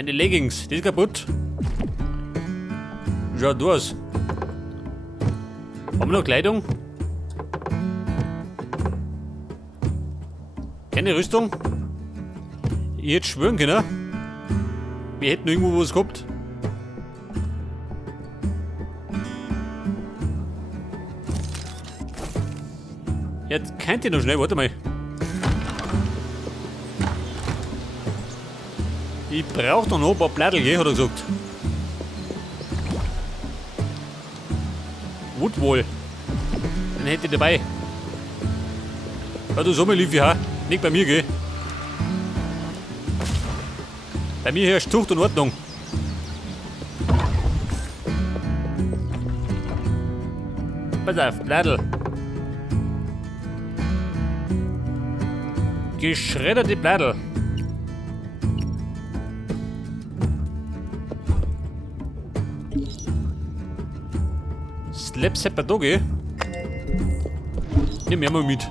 Meine Leggings, die ist kaputt. Schaut aus. Haben wir noch Kleidung? Keine Rüstung? Ich hätte schwören können. Wir hätten irgendwo was gehabt. Jetzt könnt ihr noch schnell, warte mal. Ich brauch doch noch ein paar Blättel, gell, hat er gesagt. Woodwall. Den hätte ich dabei. Ja, du Sommer lief ja. Nicht bei mir, gell. Bei mir herrscht Zucht und Ordnung. Pass auf, Blättel. Geschredderte Blättel. Slap Seppadoge. Nehmen wir mal mit.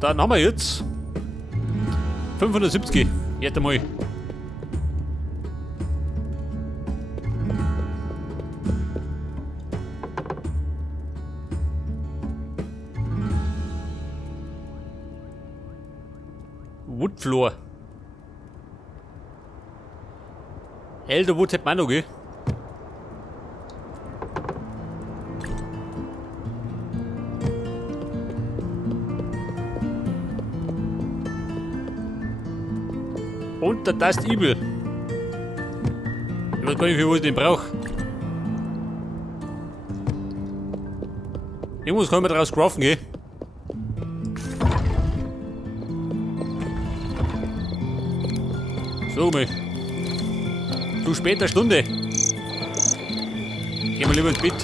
Dann haben wir jetzt 570. Jetzt einmal. Woodfloor. Elder Wood hätte man noch, gell? Und der Dust Evil. Ich weiß gar nicht, für was ich den brauche. Irgendwas kann man daraus craften, gell? So, mal. Zu später Stunde. Gehen wir lieber ins Bett.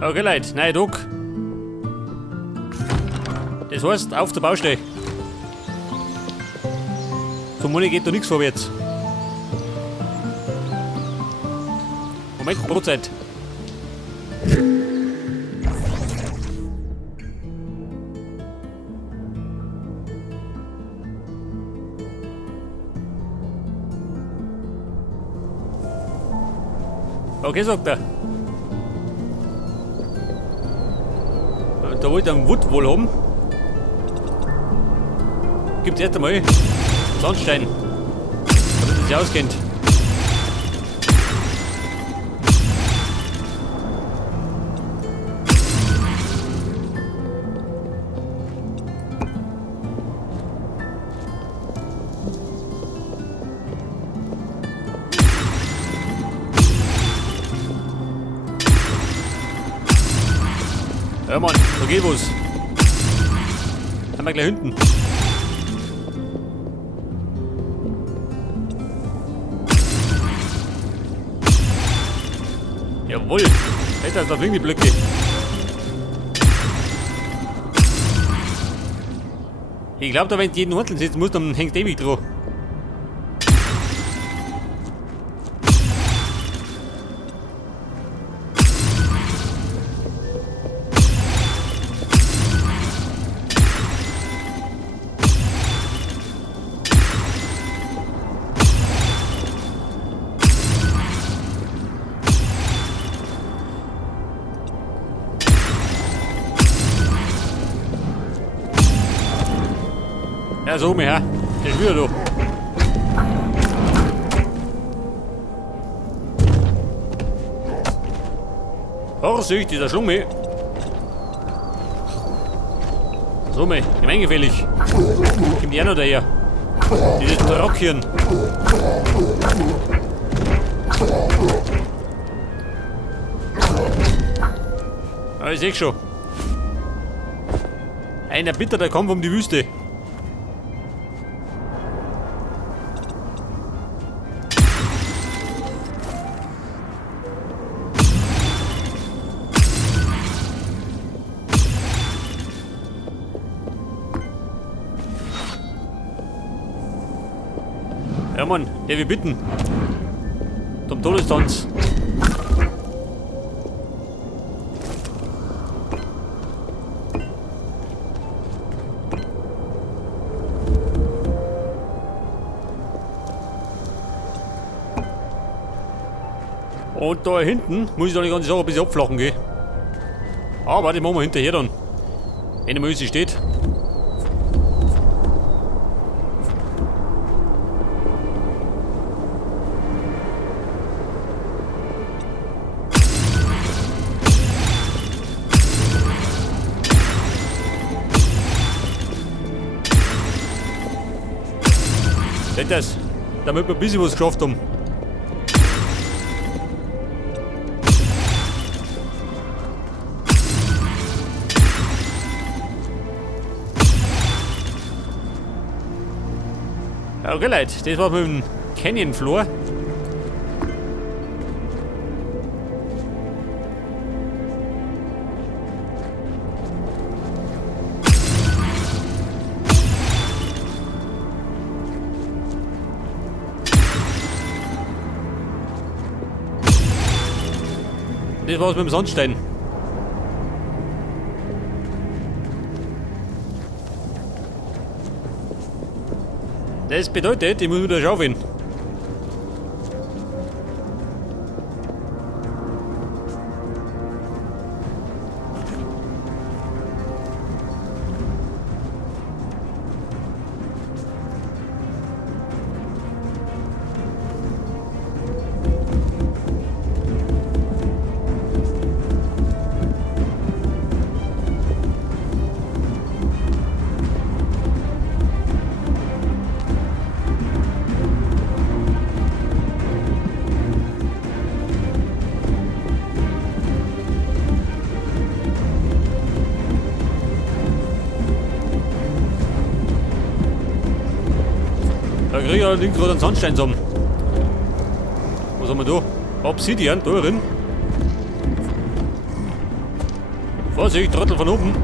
Okay, Leute, nein, Doc. Das heißt, auf der Baustelle. Zum Money geht da nichts vorwärts. Moment, Brotzeit. Okay, sagt er. Da wollte ich einen Wood wohl haben. Gibt's erst einmal Sandstein, damit es sich auskennt. Ja, Mann, da geht was. Haben wir gleich hinten. Jawohl. Alter, da fliegen die Blöcke. Ich glaube, da wenn du jeden Hortel sitzen musst, dann hängt ewig drauf. Ja, so mehr. Der ist wieder da. Vorsicht, dieser Schlumme. So mehr, gemeingefällig. Kommt die auch noch daher. Dieses Brockchen. Ah, ich seh schon. Ein erbitterter Kampf um die Wüste. Mann, ja, wir bitten. Zum Todestanz. Und da hinten muss ich dann die ganze Sache ein bisschen abflachen gehen. Aber das machen wir hinterher dann. Wenn mal sie steht. Seht das? Damit wir ein bisschen was geschafft haben. Okay Leute, das war mit dem Canyon Floor. Das war's mit dem Sandstein. Das bedeutet, ich muss wieder schaufeln. Da kriege ich allerdings gerade einen Sandstein zusammen. Was haben wir da? Obsidian, da drin. Vorsicht, Trottel von oben.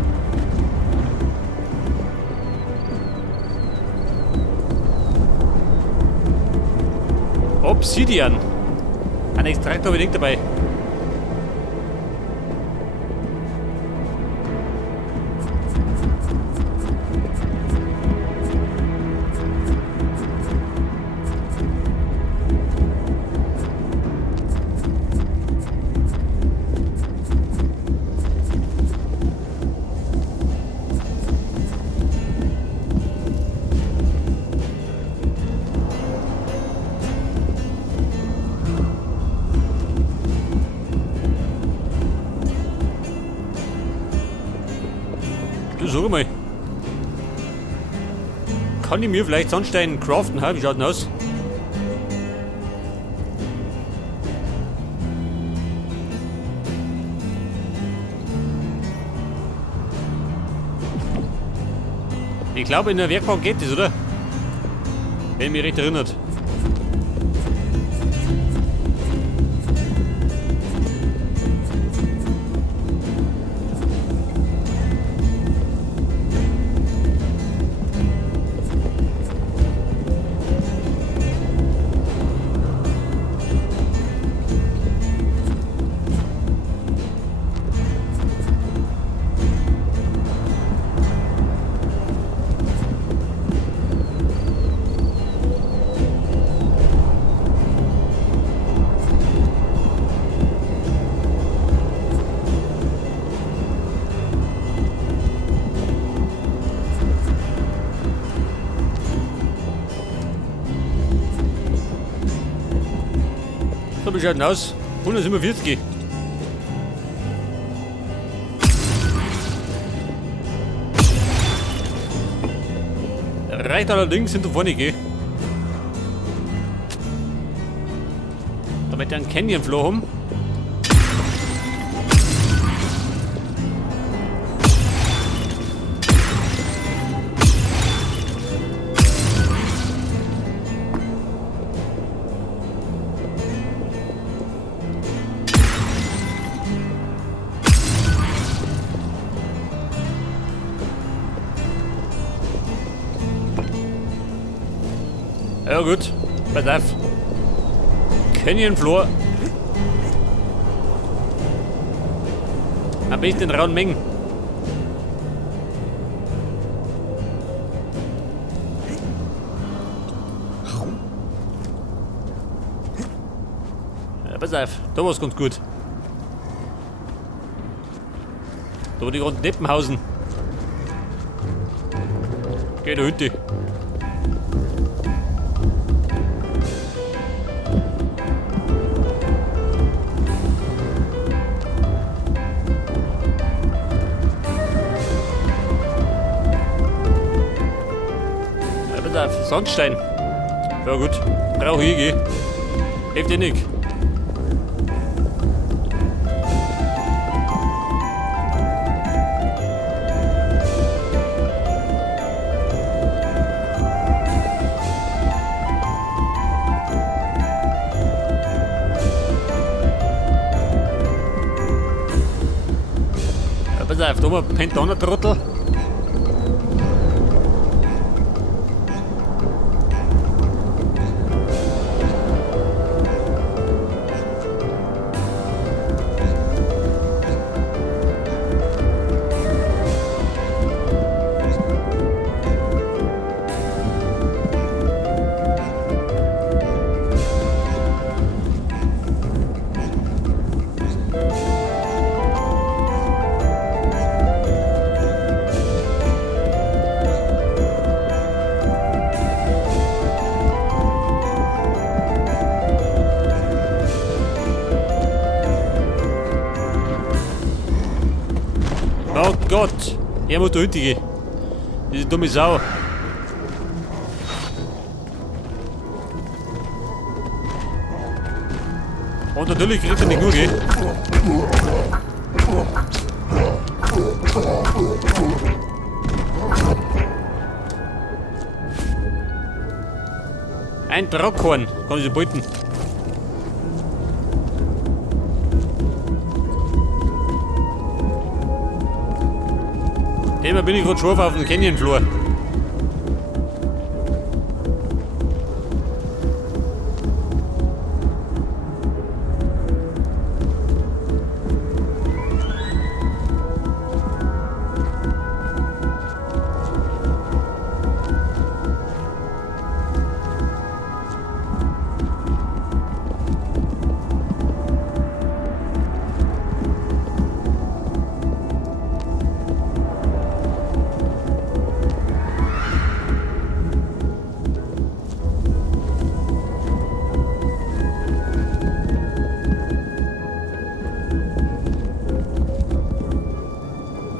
Obsidian. Ein Extrakt habe ich nicht dabei. Du sag mal. Kann ich mir vielleicht Sandstein craften? Ha? Wie schaut denn aus? Ich glaube, in der Werkbank geht das, oder? Wenn mich recht erinnert. So, wie schaut denn aus? 147. Reicht allerdings hinter vorne gehen. Damit wir einen Canyon Floor haben. Ja gut, Pass auf. Canyon Floor. Am besten in rauen Mengen. Ja, pass auf, da war's ganz gut. Da war die ganzen Neppenhausen. Geh da hinten. Sandstein. Ja gut, brauche ich gehen. Hilft dir nicht. Ja, pass auf, da haben wir pennt da noch Trottel. Oh Gott! Er muss da hinten gehen. Diese dumme Sau. Und natürlich kriegt er nicht nur gehen. Ein Trockhorn kann ich so beuten. Immer bin ich gerade scharf auf dem Canyon Floor.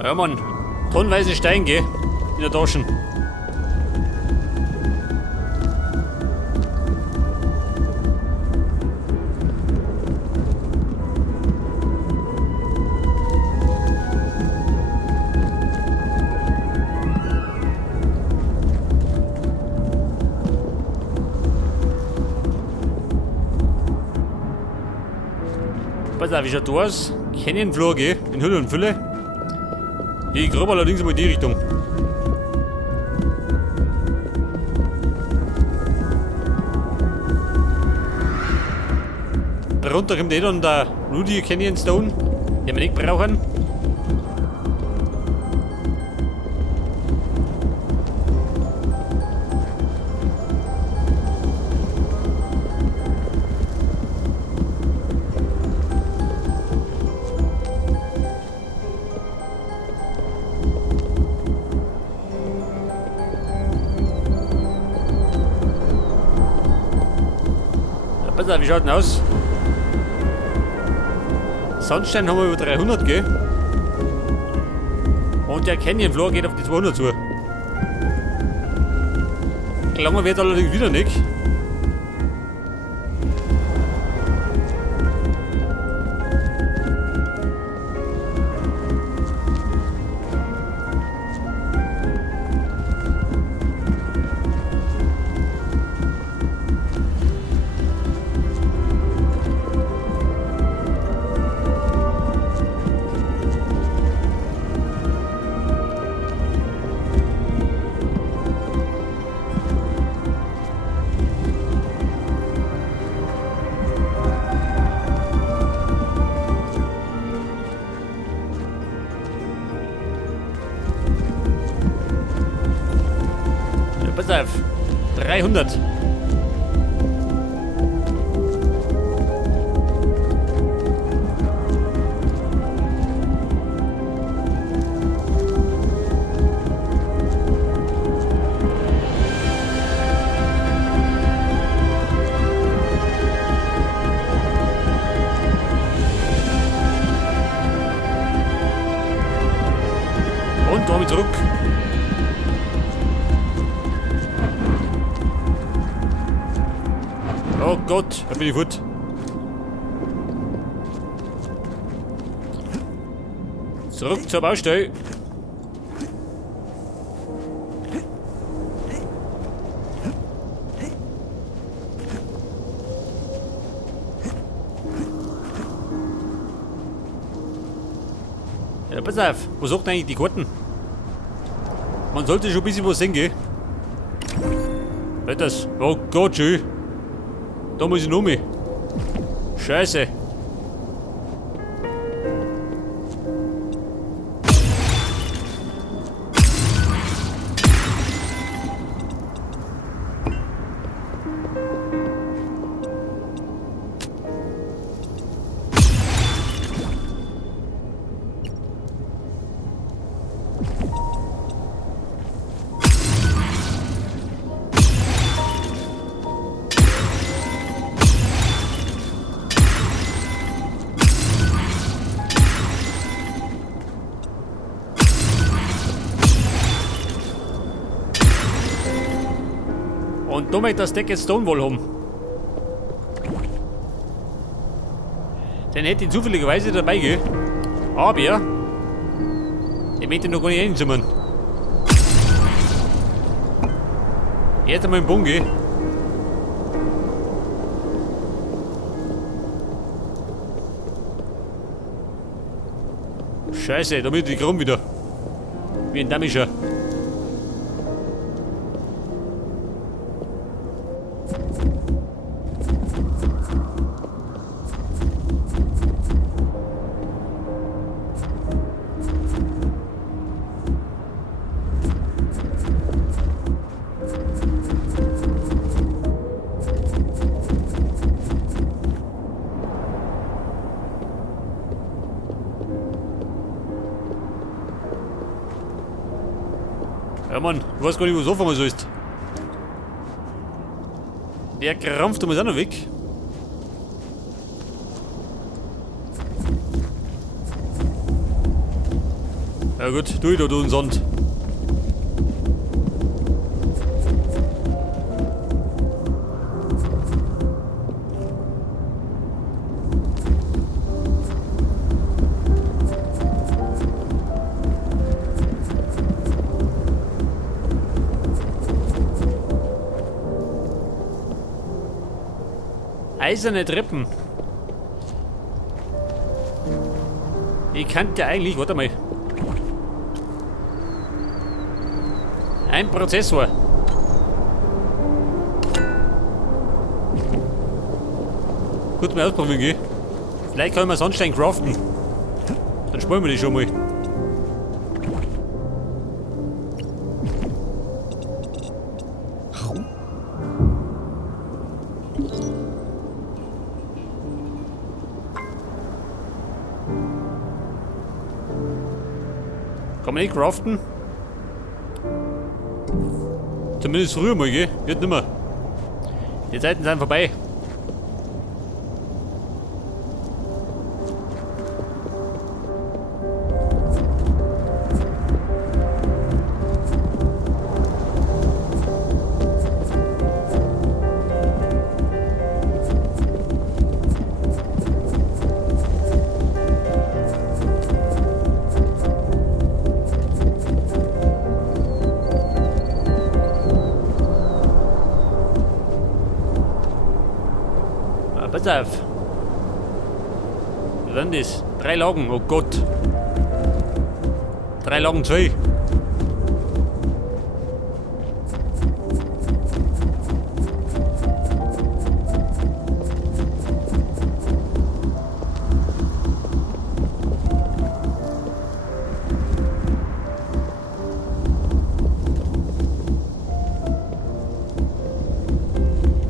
Ja Mann, tonnenweise Stein, gell? In der Taschen. Pass auf, wie schaut das aus? Canyon Floor, gell? In Hülle und Fülle. Ich grabe allerdings mal in die Richtung. Darunter kommt dann der Rudy Canyon Stone, den wir nicht brauchen. Pass auf, wie schaut denn aus? Sandstein haben wir über 300, gell? Und der Canyon Floor geht auf die 200 zu. Klanger wird allerdings wieder nicht. auf. 300. Und da zurück. Oh Gott, da bin ich gut. Zurück zur Baustelle. Ja, pass auf, wo sagt eigentlich die Karten? Man sollte schon ein bisschen was sehen, gell? Das. Oh Gott, schön. Da muss ich noch mehr. Scheiße. Und da möchte ich das Deck jetzt Stonewall haben. Den hätte ich zufälligerweise dabei, gell? Aber ja. Den möchte ich noch gar nicht einsammeln. Jetzt einmal im Bogen, gell? Scheiße, da bin ich rum wieder. Wie ein Damischer. Ja Mann, ich weiß gar nicht, was auf einmal so ist. Der krampft muss auch noch weg. Ja gut, tu ich da, du und Sand. Eiserne Treppen. Ich kannte eigentlich, warte mal. Ein Prozessor. Gut, mal ausprobieren gehen. Vielleicht kann man Sandstein craften. Dann sparen wir die schon mal. Kann man nicht craften? Zumindest früher mal, gell? Wird nimmer. Die Zeiten sind vorbei. Pass auf. Was sind das? 3 Lagen, oh Gott. 3 Lagen 2.